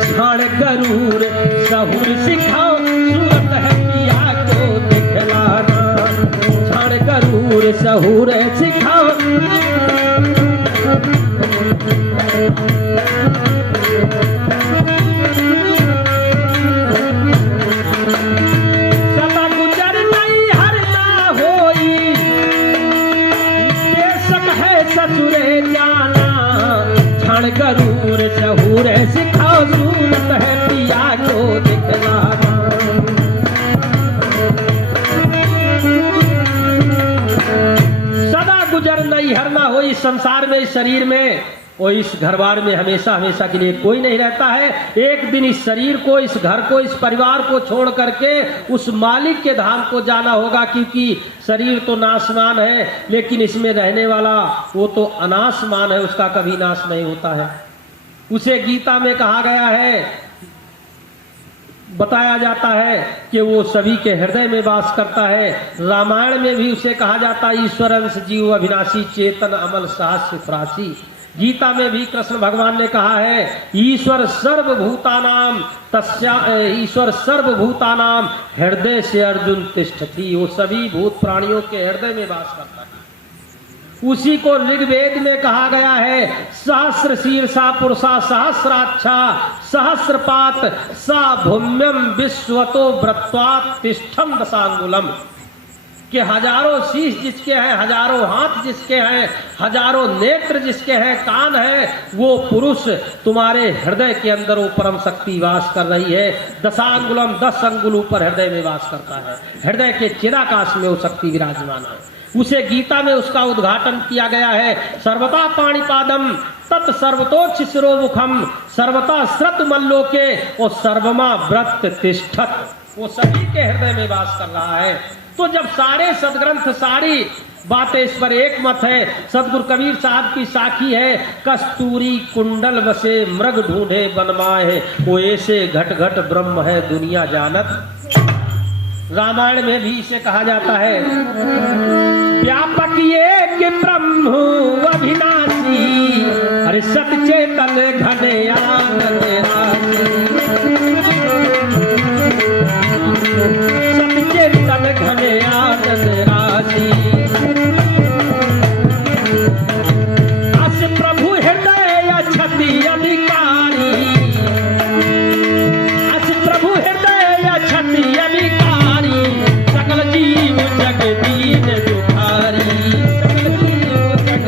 क्षण गरूर सहूर सिखाओ सूरत है पिया को दिखलाना। क्षण गरूर सहूर सिखाओ सदा गुजर नहीं हर ना होई बेशक है ससुरे जाना। क्षण गरूर सहूर सिखाओ सूरत है पिया को दिखलाना। सदा गुजर नहीं हर ना हो। इस संसार में, इस शरीर में और इस घरबार में हमेशा हमेशा के लिए कोई नहीं रहता है। एक दिन इस शरीर को, इस घर को, इस परिवार को छोड़ करके उस मालिक के धाम को जाना होगा, क्योंकि शरीर तो नाशमान है लेकिन इसमें रहने वाला वो तो अनाशमान है, उसका कभी नाश नहीं होता है। उसे गीता में कहा गया है, बताया जाता है कि वो सभी के हृदय में वास करता है। रामायण में भी उसे कहा जाता है ईश्वरंश जीव अविनाशी चेतन अमल सहस्र फरासी। गीता में भी कृष्ण भगवान ने कहा है ईश्वर सर्वभूतानाम ईश्वर सर्वभूतानाम हृदय से अर्जुन तिष्ठति। वो सभी भूत प्राणियों के हृदय में वास करता है। उसी को ऋग्वेद में कहा गया है सहस्र शीर्षा पुरुषा सहस्राक्षा सहस्रपात सा भूम्यम विश्वतो व्रत्वात् तिष्ठम दशांगुलम। कि हजारों शीश जिसके हैं, हजारों हाथ जिसके हैं, हजारों नेत्र जिसके हैं, कान है, वो पुरुष तुम्हारे हृदय के अंदर वो परम शक्ति वास कर रही है। दशांगुलम 10 अंगुल ऊपर हृदय में वास करता है। हृदय के चिराकाश में वो शक्ति विराजमान है। उसे गीता में उसका उद्घाटन किया गया है सर्वता पाणिपादम तत् सर्वतोच्च शिरोमुखम सर्वता श्रत मल्लोके और सर्वमा व्रत तिष्ठत। वो सभी के हृदय में वास कर रहा है। तो जब सारे सदग्रंथ, सारी बातें इस पर एक मत है, सदगुरु कबीर साहब की साखी है कस्तूरी कुंडल बसे मृग ढूंढे बनमाए वो ऐसे घट घट ब्रह्म है दुनिया जानत। रामायण में भी इसे कहा जाता है व्यापक ये कि ब्रह्म अविनाशी अरे सतचेतन घने आनंद सतचेतन घने आनंद राशि। अस प्रभु हृदय छति अधिकारी अस प्रभु हृदय छति अधिकारी सकल जीव जग दीन दुखारी सकल जीव जग।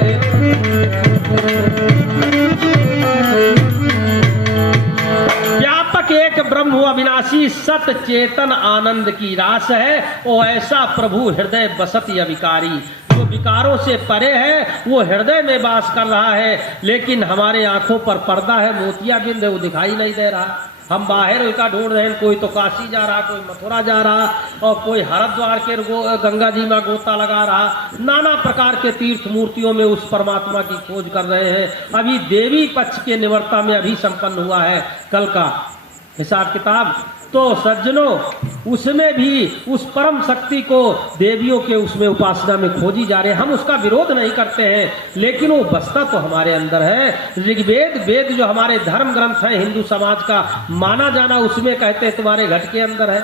व्यापक एक ब्रह्म अविनाशी सत चेतन आनंद की रास है। वो ऐसा प्रभु हृदय बसत अविकारी जो विकारों से परे है, वो हृदय में वास कर रहा है। लेकिन हमारे आंखों पर पर्दा है, मोतियाबिंद है, वो दिखाई नहीं दे रहा। हम बाहर उसका ढूंढ रहे हैं, कोई तो काशी जा रहा, कोई मथुरा जा रहा और कोई हरिद्वार के गंगा जी में गोता लगा रहा। नाना प्रकार के तीर्थ मूर्तियों में उस परमात्मा की खोज कर रहे हैं। अभी देवी पक्ष के निवर्ता में अभी संपन्न हुआ है कल का हिसाब किताब। तो सज्जनों उसमें भी उस परम शक्ति को देवियों के उसमें उपासना में खोजी जा रहे हैं। हम उसका विरोध नहीं करते हैं, लेकिन वो बसता तो हमारे अंदर है। ऋग्वेद वेद जो हमारे धर्म ग्रंथ है, हिंदू समाज का माना जाना, उसमें कहते हैं तुम्हारे घट के अंदर है।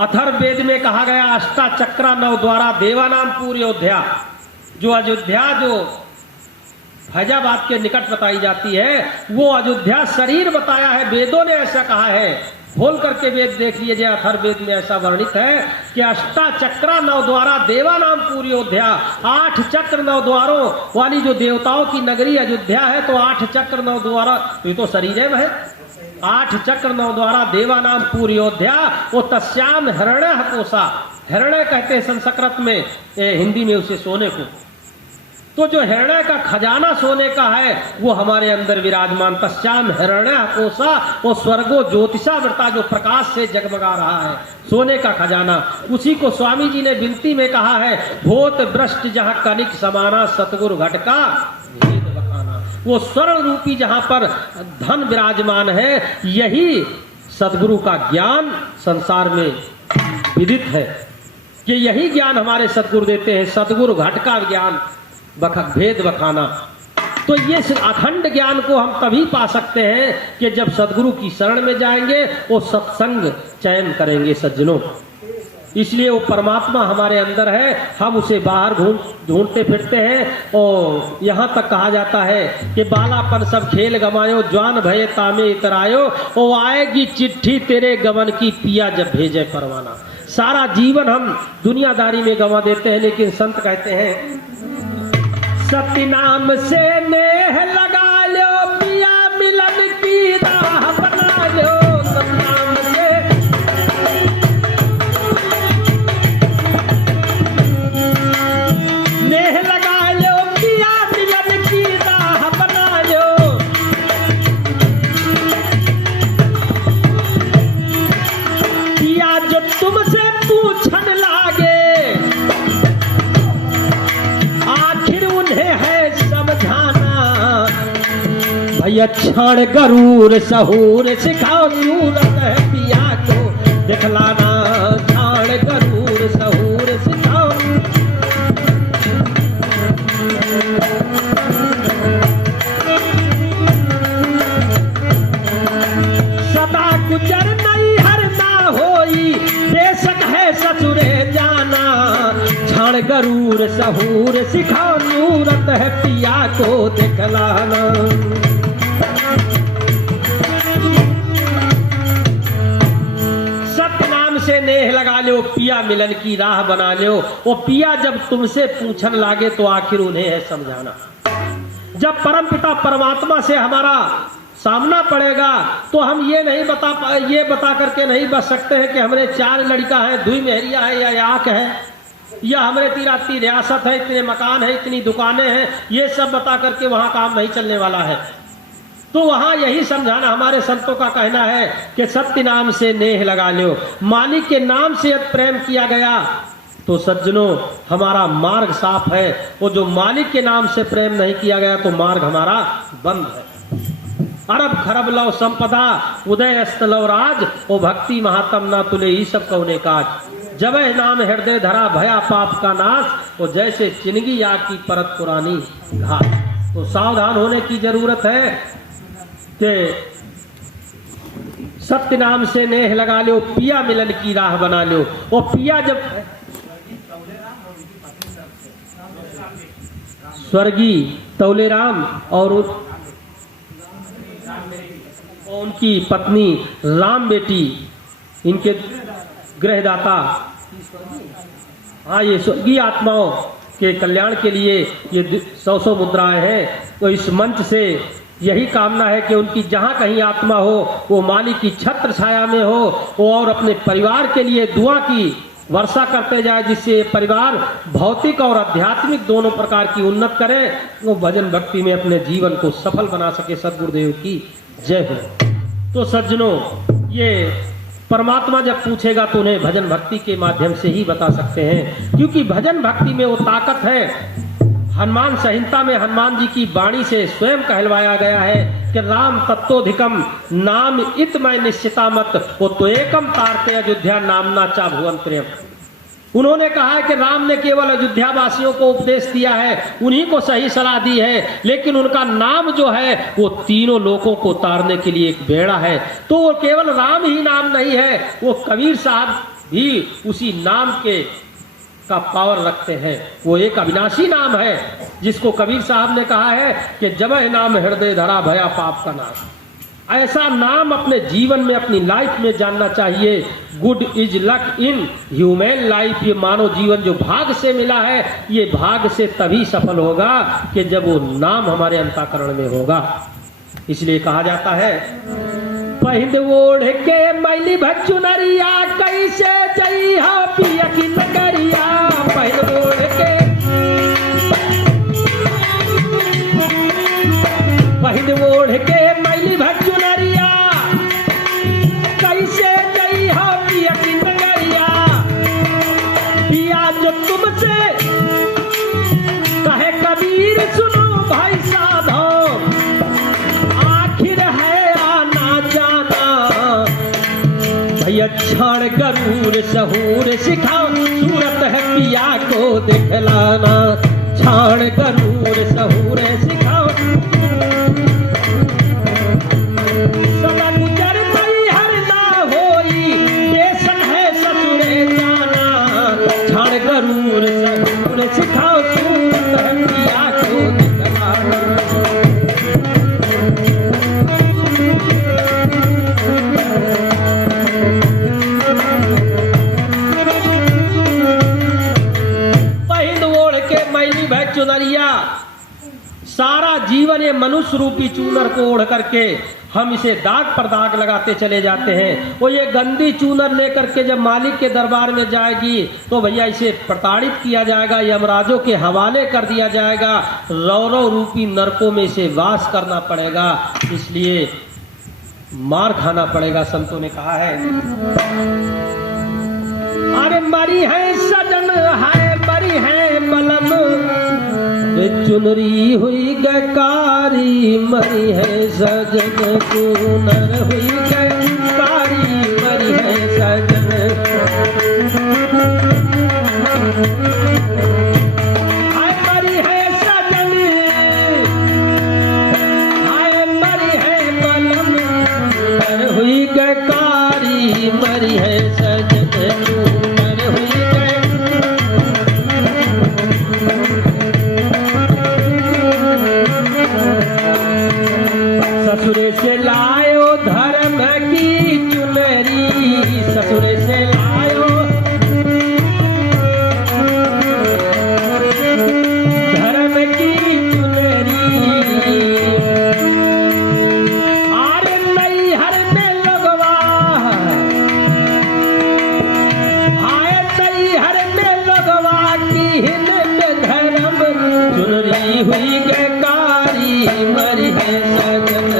अथर्ववेद में कहा गया अष्टा चक्रा 9 द्वारा देवानाम पूरी अयोध्या। जो अयोध्या जो फैजाबाद के निकट बताई जाती है, वो अयोध्या शरीर बताया है। वेदों ने ऐसा कहा है, खोल करके वेद देख लीजिए। अथर्ववेद में ऐसा वर्णित है कि अष्टा चक्रा 9 द्वारा देवानाम पूरी अयोध्या। 8 चक्र 9 द्वारों वाली जो देवताओं की नगरी अयोध्या है, तो 8 चक्र 9 द्वारा ये तो शरीर में है। 8 चक्र 9 द्वारा देवानाम पूरी अयोध्या। वो तस्याम हृणः कोसा हिरण्य कहते हैं संस्कृत में, हिंदी में उसे सोने को। तो जो हिरण्य का खजाना सोने का है वो हमारे अंदर विराजमान। तस्याम हिरण्य कोसा, वो स्वर्गो ज्योतिषा वृता, जो प्रकाश से जगमगा रहा है, सोने का खजाना। उसी को स्वामी जी ने विनती में कहा है, भूत भ्रष्ट जहाँ कनिक समाना, सतगुरु घटका भेद बखाना। वो स्वर्ण रूपी जहाँ पर धन विराजमान है, यही सदगुरु का ज्ञान संसार में विदित है कि यही ज्ञान हमारे सदगुरु देते हैं। सदगुरु घटका ज्ञान भेद बखाना। तो ये अखंड ज्ञान को हम तभी पा सकते हैं कि जब सदगुरु की शरण में जाएंगे, वो सत्संग चयन करेंगे सज्जनों। इसलिए वो परमात्मा हमारे अंदर है, हम उसे बाहर ढूंढते फिरते हैं। और यहाँ तक कहा जाता है कि बालापन सब खेल गमायो, ज्वान भये तामे इतरायो, वो आएगी चिट्ठी तेरे गमन की, पिया जब भेजे परवाना। सारा जीवन हम दुनियादारी में गंवा देते हैं, लेकिन संत कहते हैं सत्य नाम से नेह लगा लो, पिया मिलन की राह बना लो। सत्य नाम से नेह लगा लो, पिया मिलन की राह बना लो। पिया जो तुमसे पूछन लागे, है समझाना। भैया क्षण गरूर सहूर सिखाओ, सूरत है पिया को दिखलाना। क्षण गरूर सहूर सिखाओ। सदा गुजर नहीं हर ना होई, बेशक है ससुरे जाना। क्षण गरूर सहूर सिखाओ, सूरत है पिया को दिखलाना। सत्य नाम से नेह लगा लो, पिया मिलन की राह बना लो। वो पिया जब तुमसे पूछन लागे तो आखिर उन्हें है समझाना। जब परमपिता परमात्मा से हमारा सामना पड़ेगा तो हम ये बता करके नहीं बच सकते हैं कि हमरे 4 लड़का है, 2 मेहरिया है या याक है, या हमरे 3 रियासत है, इतने मकान है, इतनी दुकानें हैं। ये सब बता करके वहां काम नहीं चलने वाला है। तो वहां यही समझाना हमारे संतों का कहना है कि सत्य नाम से नेह लगा लो। मालिक के नाम से यदि प्रेम किया गया तो सज्जनों हमारा मार्ग साफ है। वो जो मालिक के नाम से प्रेम नहीं किया गया तो मार्ग हमारा बंद है। अरब खरब लव संपदा, उदय अस्त लव राज, ओ भक्ति महात्म ना तुले ही सब कौने काज। जब नाम हृदय धरा भया पाप का नाश, वो जैसे चिनगी आग की परत पुरानी घाट। तो सावधान होने की जरूरत है कि सत्य नाम से नेह लगा लो, पिया मिलन की राह बना लो। वो पिया जब स्वर्गीय तौलेराम और उनकी पत्नी राम बेटी, इनके गृहदाता, हाँ ये स्वर्गीय आत्माओं के कल्याण के लिए ये 100 मुद्राएं हैं। तो इस मंच से यही कामना है कि उनकी जहाँ कहीं आत्मा हो वो मालिक की छत्र छाया में हो और अपने परिवार के लिए दुआ की वर्षा करते जाए, जिससे परिवार भौतिक और आध्यात्मिक दोनों प्रकार की उन्नत करे, वो भजन भक्ति में अपने जीवन को सफल बना सके। सद्गुरुदेव की जय हो। तो सज्जनों, ये परमात्मा जब पूछेगा तो उन्हें भजन भक्ति के माध्यम से ही बता सकते हैं, क्योंकि भजन भक्ति में वो ताकत है। हनुमान संहिता में हनुमान जी की वाणी से स्वयं कहलवाया गया है कि राम तत्वोधिकम नाम इतमय निश्चिता मत, वो तो एकम तारते अयोध्या नामना चा भुवन प्रेम। उन्होंने कहा है कि राम ने केवल अयोध्या वासियों को उपदेश दिया है, उन्हीं को सही सलाह दी है, लेकिन उनका नाम जो है वो तीनों लोगों को तारने के लिए एक बेड़ा है। तो वो केवल राम ही नाम नहीं है, वो कबीर साहब भी उसी नाम के का पावर रखते हैं। वो एक अविनाशी नाम है जिसको कबीर साहब ने कहा है कि जब नाम हृदय धरा भया पाप का नाश। ऐसा नाम अपने जीवन में, अपनी लाइफ में जानना चाहिए। Good is luck in human life, ये मानव जीवन जो भाग से मिला है, ये भाग से तभी सफल होगा कि जब वो नाम हमारे अंतःकरण में होगा। इसलिए कहा जाता है पहिंद ओढ़ के मैली भचुनरिया कैसे जइहा पिया की नगरिया। पहिंद ओढ़ के पहिंद ओढ़ के मैली भचुनरिया कैसे जइहा पिया की नगरिया। पिया जो तुमसे कहे कबीर सुनो भाई साधो, आखिर है आना जाना भैया क्षण गरूर सहूर सिखाओ। सूरत है पिया को दिखलाना क्षण गरूर सहूर सिखाओ। सदा गुजर हर ना होई बेसन है ससुरे जाना क्षण गरूर सहूर सिखाओ। सूरत है पिया को दिखलाना। चुनरिया सारा जीवन ये मनुष्य रूपी चूनर को ओढ़ करके हम इसे दाग पर दाग लगाते चले जाते हैं। वो ये गंदी चूनर लेकर के जब मालिक के दरबार में जाएगी तो भैया इसे प्रताड़ित किया जाएगा, यमराजों के हवाले कर दिया जाएगा, रौरव रूपी नरकों में इसे वास करना पड़ेगा, इसलिए मार खाना पड़ेगा। संतों ने कहा है अरे मरी है सजन है मरी है बलम, चुनरी हुई गकारी मरी है सजन चूनर हुई गकारी मरी है सजन। हाय मरी है सजन हाय मरी है बलम, हुई गकारी मरी है सजन चूनर हुई ससुरे से लायो धर्म की चुनरी, ससुरे से लायो धर्म की चुनरी। आरे नैहर में लगवा हाय नैहर में लगवा की हिन में धर्म, चुनरी हुई गकारी मरी है सजन।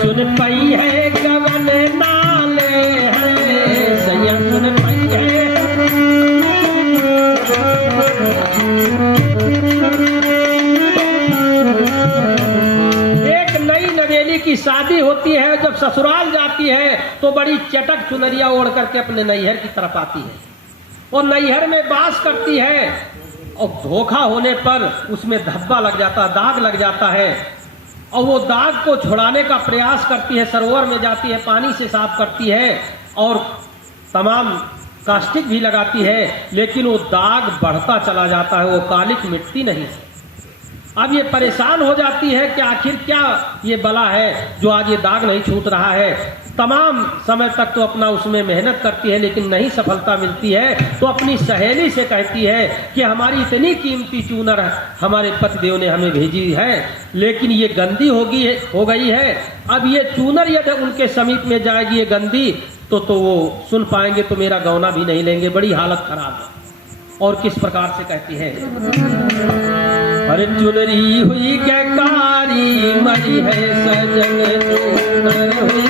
सुन पई है गवन नाले हैं सैया सुन पई है। एक नई नवेली की शादी होती है, जब ससुराल जाती है तो बड़ी चटक चुनरिया ओढ़ करके अपने नैहर की तरफ आती है और नैहर में बास करती है और धोखा होने पर उसमें धब्बा लग जाता है, दाग लग जाता है और वो दाग को छुड़ाने का प्रयास करती है, सरोवर में जाती है, पानी से साफ करती है और तमाम कास्टिक भी लगाती है, लेकिन वो दाग बढ़ता चला जाता है, वो कालिक मिटती नहीं। अब ये परेशान हो जाती है कि आखिर क्या ये बला है जो आज ये दाग नहीं छूट रहा है। तमाम समय तक तो अपना उसमें मेहनत करती है लेकिन नहीं सफलता मिलती है, तो अपनी सहेली से कहती है कि हमारी इतनी कीमती चूनर हमारे पतिदेव ने हमें भेजी है लेकिन ये गंदी हो गई है। अब ये चूनर यदि उनके समीप में जाएगी ये गंदी तो वो सुन पाएंगे तो मेरा गौना भी नहीं लेंगे, बड़ी हालत खराब है। और किस प्रकार से कहती है अरे चुनरी हुई गकारी मरी है सजन चूनर हुई